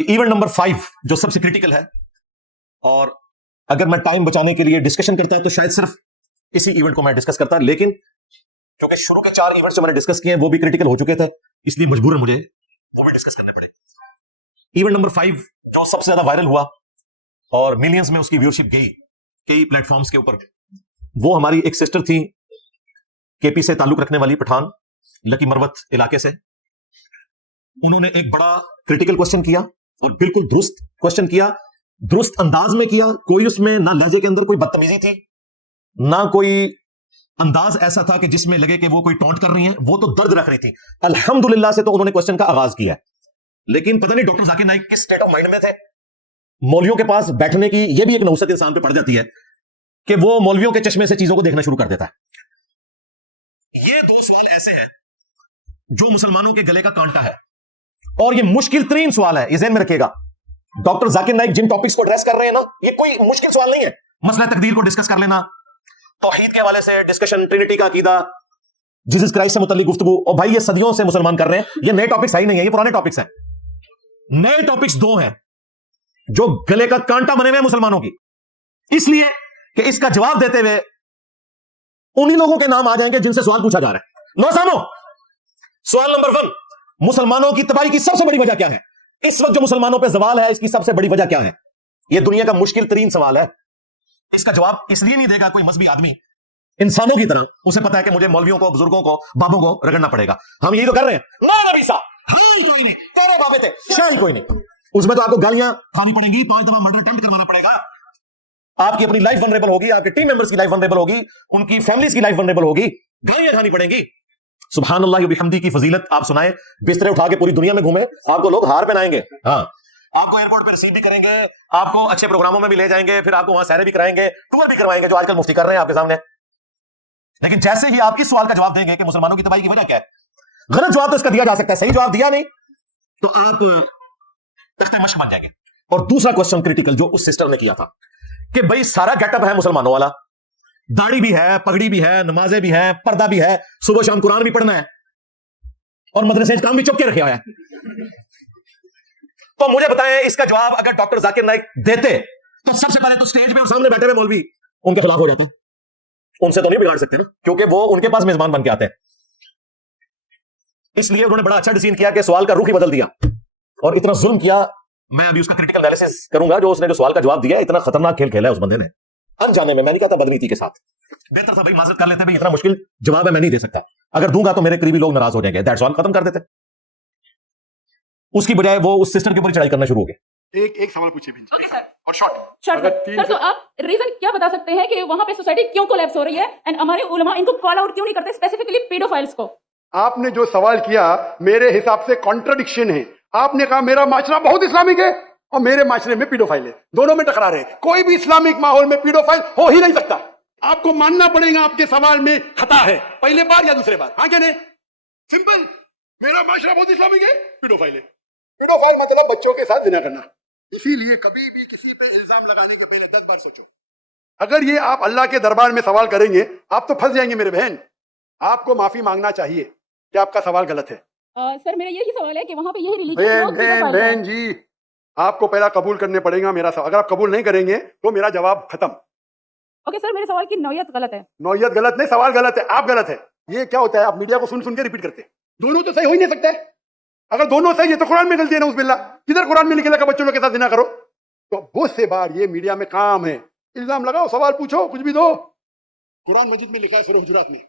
Event number 5 جو سب سے critical ہے، اور اگر میں ٹائم بچانے کے لیے ڈسکشن کرتا تو شاید صرف اسی ایونٹ کو میں ڈسکس کرتا، لیکن کیونکہ شروع کے 4 ایونٹس جو میں نے ڈسکس کیے ہیں وہ بھی کریٹیکل ہو چکے تھے، اس لیے مجبورن مجھے وہ بھی ڈسکس کرنے پڑے۔ ایونٹ نمبر 5 جو سب سے زیادہ وائرل ہوا اور ملینز میں اس کی ویورشپ گئی کئی پلیٹ فارمز کے اوپر، وہ ہماری ایک سسٹر تھی کے پی سے تعلق رکھنے والی، پٹھان لکی مروت علاقے سے۔ انہوں نے ایک بڑا کریٹیکل کوسچن کیا اور بالکل درست کوسچن کیا، درست انداز میں کیا، کوئی اس میں نہ لہجے کے اندر کوئی بدتمیزی تھی، نہ کوئی انداز ایسا تھا کہ جس میں لگے کہ وہ کوئی ٹونٹ کر رہی ہیں، وہ تو درد رکھ رہی تھی۔ الحمدللہ سے تو انہوں نے کوسچن کا آغاز کیا ہے، لیکن پتہ نہیں ڈاکٹر ذاکر نائک کس سٹیٹ آف مائنڈ میں تھے۔ مولویوں کے پاس بیٹھنے کی یہ بھی ایک نحوست انسان پہ پڑ جاتی ہے کہ وہ مولویوں کے چشمے سے چیزوں کو دیکھنا شروع کر دیتا ہے۔ یہ 2 سوال ایسے ہیں جو مسلمانوں کے گلے کا کانٹا ہے، اور یہ مشکل ترین سوال ہے، یہ ذہن میں رکھیے گا۔ ڈاکٹر ذاکر نائک جن ٹاپکس کو ایڈریس کر رہے ہیں نا، یہ کوئی مشکل سوال نہیں ہے۔ مسئلہ تقدیر کو ڈسکس کر لینا، توحید کے حوالے سے ڈسکشن، ٹرینٹی کا عقیدہ، جیسس کرائسٹ سے متعلق گفتگو، اور بھائی یہ صدیوں سے مسلمان کر رہے ہیں، یہ نئے ٹاپکس ہی نہیں ہیں، یہ پرانے ٹاپکس ہیں۔ نئے ٹاپکس 2 ہیں جو گلے کا کانٹا بنے ہوئے ہیں مسلمانوں کی، اس لیے کہ اس کا جواب دیتے ہوئے انہی لوگوں کے نام آ جائیں گے جن سے سوال پوچھا جا رہا ہے۔ نو سامو، سوال نمبر 1، مسلمانوں کی تباہی کی سب سے بڑی وجہ کیا ہے؟ اس وقت جو مسلمانوں پہ زوال ہے، اس کی سب سے بڑی وجہ کیا ہے؟ یہ دنیا کا مشکل ترین سوال ہے۔ اس کا جواب اس لیے نہیں دے گا کوئی مذہبی آدمی انسانوں کی طرح، اسے پتا ہے کہ مجھے مولویوں کو، بزرگوں کو، بابوں کو رگڑنا پڑے گا۔ ہم یہی تو کر رہے ہیں، نبی صاحب کوئی نہیں، تیرے بابے تھے، شاید کوئی نہیں۔ اس میں تو آپ کو گالیاں کھانی پڑیں گی، 5 دفعہ مرڈر اٹیمپٹ کروانا پڑے گا، آپ کی اپنی لائف ونریبل ہوگی، آپ کے ٹیم ممبرز کی لائف ونریبل ہوگی، ان کی فیملیز کی لائف ونریبل ہوگی، گالیاں کھانی پڑیں گی۔ سبحان اللہ و بحمدی کی فضیلت آپ سنائیں، بسترے اٹھا کے پوری دنیا میں گھومیں، آپ کو لوگ ہار پہنائیں گے، ہاں آپ کو ایئرپورٹ پہ ریسیو بھی کریں گے، آپ کو اچھے پروگراموں میں بھی لے جائیں گے، پھر آپ کو وہاں سیرے بھی کرائیں گے، ٹور بھی کروائیں گے، جو آج کل مفتی کر رہے ہیں آپ کے سامنے۔ لیکن جیسے ہی آپ اس سوال کا جواب دیں گے کہ مسلمانوں کی تباہی کی وجہ کیا ہے، غلط جواب تو اس کا دیا جا سکتا ہے، صحیح جواب دیا نہیں تو آپ تخت مشق بن جائیں گے۔ اور دوسرا کوسچن کریٹیکل جو اس سسٹر نے کیا تھا کہ بھائی سارا گیٹ اپ ہے مسلمانوں والا، داڑھی بھی ہے، پگڑی بھی ہے، نمازیں بھی ہیں، پردہ بھی ہے، صبح شام قرآن بھی پڑھنا ہے، اور مدرسے کام بھی چپ کے رکھا ہوا ہے۔ تو مجھے بتائیں اس کا جواب اگر ڈاکٹر ذاکر نائک دیتے تو سب سے پہلے تو سٹیج پہ سامنے بیٹھے ہوئے مولوی ان کے خلاف ہو جاتے، ان سے تو نہیں بگاڑ سکتے نا، کیونکہ وہ ان کے پاس میزبان بن کے آتے ہیں۔ اس لیے انہوں نے بڑا اچھا ڈیسیژن کیا کہ سوال کا رخ ہی بدل دیا اور اتنا ظلم کیا۔ میں ابھی اس کا کریٹیکل انالیسس کروں گا، جو اس نے جو سوال کا جواب دیا، اتنا خطرناک کھیل کھیلا ہے اس بندے نے، انجانے میں نہیں کہتا بدنیتی کے ساتھ۔ بہتر تھا بھائی معذرت کر لیتے، بھائی اتنا مشکل جواب ہے میں نہیں دے سکتا، اگر دوں گا تو میرے قریبی لوگ ناراض ہو جائیں گے، دیٹس آل، ختم کر دیتے۔ اس کی بجائے وہ اس سسٹر کے اوپر چڑھائی کرنا شروع ہو گئے۔ ایک سوال پوچھیے اوکے سر، اور شارٹ سر تو آپ ریزن کیا بتا سکتے ہیں کہ وہاں پہ سوسائٹی کیوں کولیپس ہو رہی ہے، اینڈ ہمارے علماء ان کو کال آؤٹ کیوں نہیں کرتے، اسپیسیفکلی پیڈوفائلس کو؟ آپ نے جو سوال کیا میرے حساب سے کانٹرڈکشن ہے۔ آپ نے کہا میرا معاشرہ بہت اسلامک ہے اور میرے معاشرے میں پیڈوفائل ہے، دونوں میں ٹکرا رہے ہیں۔ کوئی بھی اسلامک ماحول میں پیڈوفائل ہو ہی نہیں سکتا۔ آپ کو ماننا پڑے گا آپ کے سوال میں خطا ہے، پہلے بار یا دوسرے بار، ہاں کیا نہیں؟ سمپل، میرا معاشرہ بہت اسلامک ہے، پیڈوفائل ہے۔ پیڈوفائل مطلب بچوں کے ساتھ زنا کرنا۔ اسی لیے کبھی بھی کسی پہ الزام لگانے کے پہلے 10 بار سوچو۔ اگر یہ آپ اللہ کے دربار میں سوال کریں گے آپ تو پھنس جائیں گے میرے بہن۔ آپ کو معافی مانگنا چاہیے کہ آپ کا سوال غلط ہے۔ سر میرا یہی سوال ہے کہ وہاں پہ یہی ریلیجن بہن جی، آپ کو پہلا قبول کرنے پڑے گا میرا سوال۔ اگر آپ قبول نہیں کریں گے تو میرا جواب ختم۔ اوکے سر، میرے سوال کی نوعیت غلط ہے۔ نوعیت غلط نہیں، سوال غلط ہے، آپ غلط ہے۔ یہ کیا ہوتا ہے، آپ میڈیا کو سن سن کے ریپیٹ کرتے ہیں، دونوں تو صحیح ہو ہی نہیں سکتے۔ اگر دونوں صحیح ہے تو قرآن میں غلطی ہے، نعوذ باللہ۔ کدھر قرآن میں لکھا کہ بچوں لوگ کے ساتھ زنا کرو؟ تو بہت سے بار یہ میڈیا میں کام ہے، الزام لگاؤ، سوال پوچھو، کچھ بھی دو۔ قرآن مجید میں لکھا ہے سورہ حجرات میں،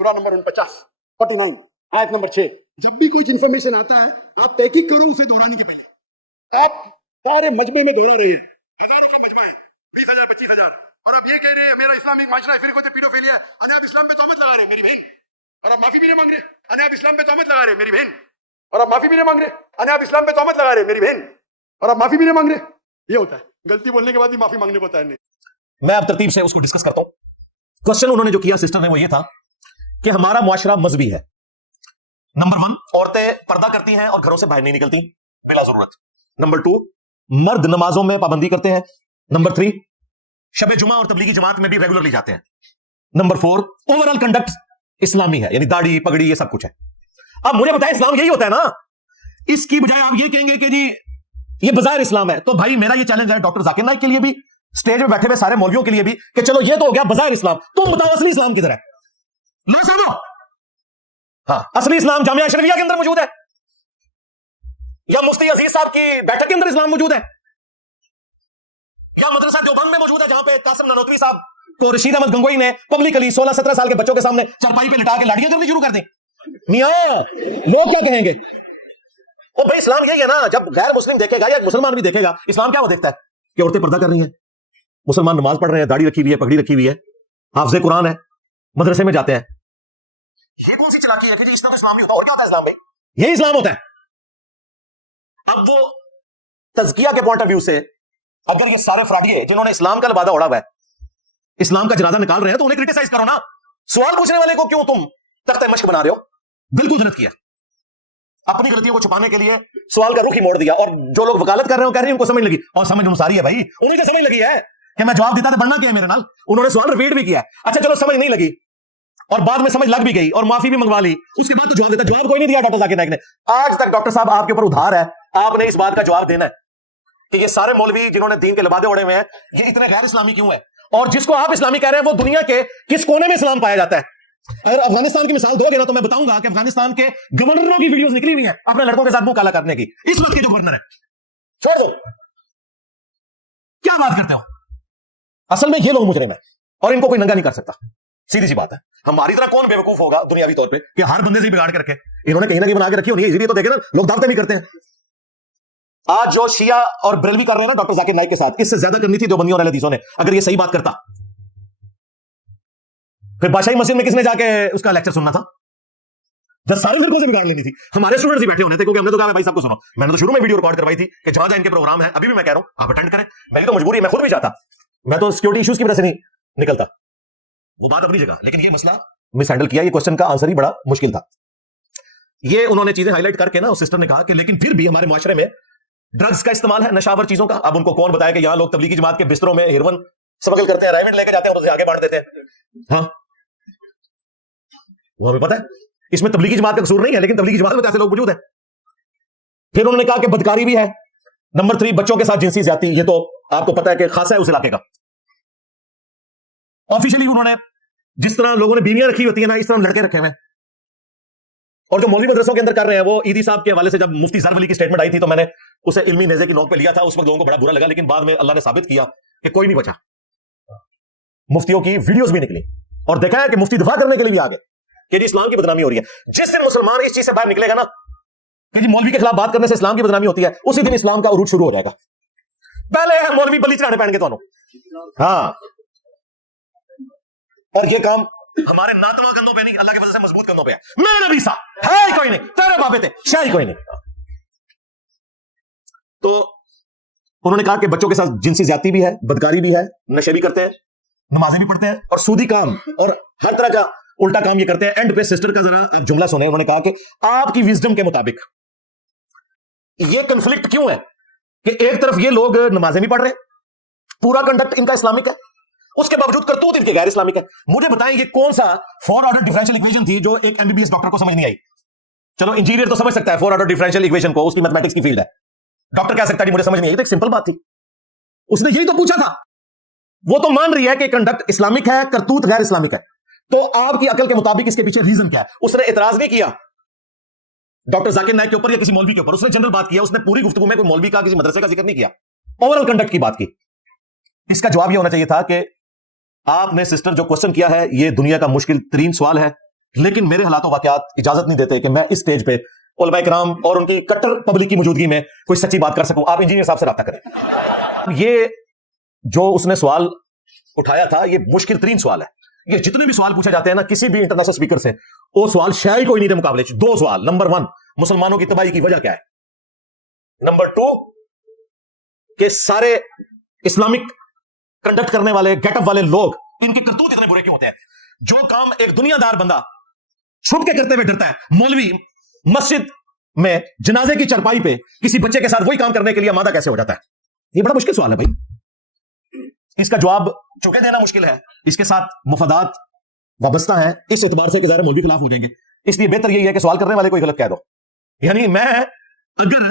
قرآن نمبر 49 آیت نمبر 6، جب بھی کوئی انفارمیشن آتا ہے آپ تحقیق کرو اسے دہرانے کے پہلے۔ آپ سارے مجمع میں دہرا رہے ہیں، ہزاروں کے مجمع، 20,000 25,000، اور آپ یہ کہہ رہے ہیں میرا اسلامی معاشرہ ہے، پھر کوئی پیڈوفیلیا ہے، اور آپ اسلام پہ تہمت لگا رہے ہیں میری بہن، اور آپ معافی بھی نہیں مانگ رہے۔ آپ اسلام پہ تہمت لگا رہے ہیں میری بہن، اور آپ معافی بھی نہیں مانگ رہے۔ آپ اسلام پہ تہمت لگا رہے ہیں میری بہن، اور آپ معافی بھی نہیں مانگ رہے۔ یہ ہوتا ہے، غلطی بولنے کے بعد بھی معافی مانگنے کو تیار نہیں۔ میں اب ترتیب سے اس کو ڈسکس کرتا ہوں۔ کوسچن انہوں نے جو کیا سسٹر نے وہ یہ تھا کہ ہمارا معاشرہ مذہبی ہے۔ نمبر 1، عورتیں پردہ کرتی ہیں اور گھروں سے باہر نہیں نکلتی بلا ضرورت۔ نمبر 2، مرد نمازوں میں پابندی کرتے ہیں۔ نمبر 3، شب جمعہ اور تبلیغی جماعت میں بھی ریگولرلی جاتے ہیں۔ نمبر 4، اوور آل کنڈکٹ اسلامی ہے، یعنی داڑھی پگڑی یہ سب کچھ ہے۔ اب مجھے بتائیں اسلام یہی ہوتا ہے نا؟ اس کی بجائے آپ یہ کہیں گے کہ جی یہ بظاہر اسلام ہے. تو بھائی میرا یہ چیلنج ہے ڈاکٹر ذاکر نائک کے لیے بھی, اسٹیج پہ بیٹھے ہوئے سارے مولویوں کے لیے بھی, کہ چلو یہ تو ہو گیا بظاہر اسلام, تم بتاؤ اصلی اسلام کدھر ہے؟ نہ سنو. ہاں, اصلی اسلام جامعہ اشرفیہ کے اندر موجود ہے یا مفتی عزیز صاحب کی بیٹھک کے اندر اسلام موجود ہے یا مدرسہ دیوبند میں موجود ہے جہاں پہ قاسم نانوتوی صاحب کو رشید احمد گنگوئی نے پبلکلی 16-17 سال کے بچوں کے سامنے چارپائی پہ لٹا کے لاڑیاں کرنی شروع کر دیں. میاں لوگ کیا کہیں گے؟ او بھائی اسلام یہی ہے نا, جب غیر مسلم دیکھے گا یا مسلمان بھی دیکھے گا, اسلام کیا وہ دیکھتا ہے کہ عورتیں پردہ کر رہی ہیں, مسلمان نماز پڑھ رہے ہیں, داڑھی رکھی ہوئی ہے, پگڑی رکھی ہوئی ہے, حافظ قرآن ہے, مدرسے میں جاتے ہیں. یہ کون سی چلاکی ہے کہ اسلام اسلام بھی ہوتا ہے؟ اور کیا ہوتا ہے اسلام بھائی؟ یہی اسلام ہوتا ہے. اب وہ تزکیہ کے پوائنٹ آف ویو سے اگر یہ سارے فراڈیے جنہوں نے اسلام کا لبادہ اوڑا ہوا ہے اسلام کا جنازہ نکال رہے ہیں تو انہیں کرٹیسائز کرو نا. سوال پوچھنے والے کو کیوں تم تختہ مشق بنا رہے ہو؟ بالکل غلط کیا. اپنی غلطیوں کو چھپانے کے لیے سوال کا رخ ہی موڑ دیا. اور جو لوگ وکالت کر رہے ہیں کہہ رہے ہیں ان کو سمجھ لگی, اور سمجھ مساری ہے بھائی, انہیں کو سمجھ لگی ہے کہ میں جواب دیتا تو بڑھنا کیا ہے میرے نال. انہوں نے سوال ریپیٹ بھی کیا. اچھا چلو سمجھ نہیں لگی اور بعد میں سمجھ لگ بھی گئی اور معافی بھی منگوا لی, اس کے بعد تو جواب دیتا. جواب کوئی نہیں دیا ڈاکٹر ذاکر نائک نے آج تک. ڈاکٹر صاحب آپ کے اوپر ادھار ہے, آپ نے اس بات کا جواب دینا ہے کہ یہ سارے مولوی جنہوں نے دین کے لبادے اڑے ہوئے ہیں یہ اتنے غیر اسلامی کیوں ہیں, اور جس کو آپ اسلامی کہہ رہے ہیں وہ دنیا کے کس کونے میں اسلام پایا جاتا ہے. اگر افغانستان کی مثال دو گے نا تو میں بتاؤں گا کہ افغانستان کے گورنروں کی ویڈیوز نکلی ہوئی ہیں اپنے لڑکوں کے ساتھ منہ کالا کرنے کی. اس وقت کے جو گورنر ہے چھوڑ دو, کیا بات کرتے ہو؟ اصل میں یہ لوگ مجرم ہیں اور ان کو کوئی ننگا نہیں کر سکتا. سیدھی سی بات ہے. ہماری طرح کون بے وقوف ہوگا دنیاوی طور پہ کہ ہر بندے سے ہی بگاڑ کے رکھے؟ انہوں نے کہیں نہ کہیں بنا کے رکھی ہونی ہے, اسی لیے تو دیکھیں نا لوگ دعوتیں بھی کرتے ہیں. آج جو شیعہ اور بریلوی کر رہے ہیں نا ڈاکٹر ذاکر نائک کے ساتھ, اس سے زیادہ کرنی تھی دیوبندیوں اور اہل حدیثوں نے. اگر یہ صحیح بات کرتا پھر بادشاہی مسجد میں کس نے جا کے اس کا لیکچر سننا تھا؟ جب سارے فرقوں سے بگاڑ لینی تھی. ہمارے اسٹوڈنٹس ہی بیٹھے ہونے تھے کیونکہ ہم نے تو کہا بھائی صاحب کو سنو. میں نے تو شروع میں ویڈیو ریکارڈ کروائی تھی کہ جہاں جہاں ان کے پروگرام ہیں, ابھی بھی میں کہہ رہا ہوں آپ اٹینڈ کریں. میری تو مجبوری ہے, میں خود بھی چاہتا, میں تو سیکورٹی ایشوز کی وجہ سے نہیں نکلتا, وہ بات اپنی جگہ. لیکن یہ مسئلہ مس ہینڈل کیا, یہ کوسچن کا آنسر ہی بڑا مشکل تھا. یہ انہوں نے چیزیں ہائی لائٹ کر کے نا اس سسٹر نے کہا کہ لیکن پھر بھی ہمارے معاشرے میں ڈرگز کا استعمال ہے, نشاور چیزوں کا. اب ان کو کون بتایا کہ یہاں لوگ تبلیغی جماعت کے بستروں میں ہیروئن سمگل کرتے ہیں, رائمنڈ لے کے جاتے ہیں اور اسے آگے بانٹ دیتے ہیں. ہاں وہ ہمیں پتہ ہے, اس میں تبلیغی جماعت کا قصور نہیں ہے, لیکن تبلیغی جماعت میں ایسے لوگ موجود ہیں. پھر انہوں نے کہا کہ بدکاری بھی ہے. نمبر 3 بچوں کے ساتھ جنسی زیادتی, یہ تو آپ کو پتا ہے کہ خاصا ہے اس علاقے کا. آفیشلی انہوں نے جس طرح لوگوں نے بیویاں رکھی ہوتی ہیں نا اس طرح لڑکے رکھے ہوئے ہیں. اور جو مولوی مدرسوں کے اندر کر رہے ہیں وہ عیدی صاحب کے حوالے سے جب مفتی ظرف علی کی اسٹیٹمنٹ آئی تھی تو میں نے اسے علمی نیزے کی نوک پہ لیا تھا. اس وقت لوگوں کو بڑا برا لگا, لیکن بعد میں اللہ نے ثابت کیا کہ کوئی نہیں بچا. مفتیوں کی ویڈیوز بھی نکلی اور دیکھا ہے کہ مفتی دفاع کرنے کے لیے بھی آگے کہ جی اسلام کی بدنامی ہو رہی ہے. جس دن مسلمان اس چیز سے باہر نکلے گا نا کہ جی مولوی کے خلاف بات کرنے سے اسلام کی بدنامی ہوتی ہے, اسی دن اسلام کا عروج شروع ہو جائے گا. پہلے مولوی بلی چڑھانے پہن کے تو ہاں, اور یہ کام ہمارے ناتواں کندھوں پہ نہیں, اللہ کی وجہ سے مضبوط کندھوں پہ ہے. میں نبی سا ہے ہی کوئی نہیں, تیرے بابے تھے شاہی کوئی نہیں. تو انہوں نے کہا کہ بچوں کے ساتھ جنسی زیادتی بھی ہے, بدکاری بھی ہے, نشے بھی کرتے ہیں, نمازیں بھی پڑھتے ہیں اور سودی کام اور ہر طرح کا الٹا کام یہ کرتے ہیں. اینڈ پہ سسٹر کا ذرا جملہ سنیں. انہوں نے کہا کہ آپ کی وزڈم کے مطابق یہ کنفلکٹ کیوں ہے کہ ایک طرف یہ لوگ نمازیں بھی پڑھ رہے ہیں, پورا کنڈکٹ ان کا اسلامک ہے, اس کے باوجود کرتوت ان کے غیر اسلامک ہے. مجھے بتائیں یہ کون سا 4 آرڈر ڈیفرنشیل ایکویشن تھی جو ایک MBBS ڈاکٹر کو سمجھ نہیں آئی؟ چلو انجینئر تو سمجھ سکتا ہے 4 آرڈر ڈیفرنشیل ایکویشن کو, اس کی میتھمیٹکس کی فیلڈ ہے. ڈاکٹر کہہ سکتا ہے مجھے سمجھ نہیں آئی, تو ایک سمپل بات تھی. اس نے یہی تو پوچھا تھا. وہ تو مان رہی ہے کہ کنڈکٹ اسلامک ہے, کرتوت غیر اسلامک ہے. تو آپ کی عقل کے مطابق اس کے پیچھے ریزن کیا ہے؟ اس نے اعتراض نہیں کیا ڈاکٹر ذاکر نائک کے اوپر یا کسی مولوی کے اوپر, اس نے جنرل بات کیا. اس نے پوری گفتگو میں کوئی مولوی کا کسی مدرسے کا ذکر نہیں کیا, اوور آل کنڈکٹ کی بات کی. اس کا جواب یہ ہونا چاہیے تھا کہ آپ نے سسٹر جو کوسچن کیا ہے یہ دنیا کا مشکل ترین سوال ہے, لیکن میرے حالات و واقعات اجازت نہیں دیتے کہ میں اس سٹیج پہ علماء کرام اور ان کی کٹر پبلک کی موجودگی میں کوئی سچی بات کر سکوں. آپ انجینئر صاحب سے رابطہ کریں. یہ جو اس نے سوال اٹھایا تھا یہ مشکل ترین سوال ہے. یہ جتنے بھی سوال پوچھے جاتے ہیں نا کسی بھی انٹرنیشنل اسپیکر سے, وہ سوال شاید کوئی نہیں تھے مقابلے. 2 سوال. نمبر 1 مسلمانوں کی تباہی کی وجہ کیا ہے؟ نمبر 2 کہ سارے اسلامک کنڈکٹ کرنے والے گیٹ اپ والے لوگ ان کے کرتوت اتنے برے کیوں ہوتے ہیں؟ جو کام ایک دنیا دار بندہ چھپ کے کرتے ہوئے ڈرتا ہے, مولوی مسجد میں جنازے کی چرپائی پہ کسی بچے کے ساتھ وہی کام کرنے کے لیے آمادہ کیسے ہو جاتا ہے؟ یہ بڑا مشکل سوال ہے بھائی. اس کا جواب چونکہ دینا مشکل ہے, اس کے ساتھ مفادات وابستہ ہیں, اس اعتبار سے کہ ظاہر مولوی خلاف ہو جائیں گے. اس لیے بہتر یہی ہے کہ سوال کرنے والے کوئی غلط کہہ دو. یعنی میں اگر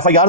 FIR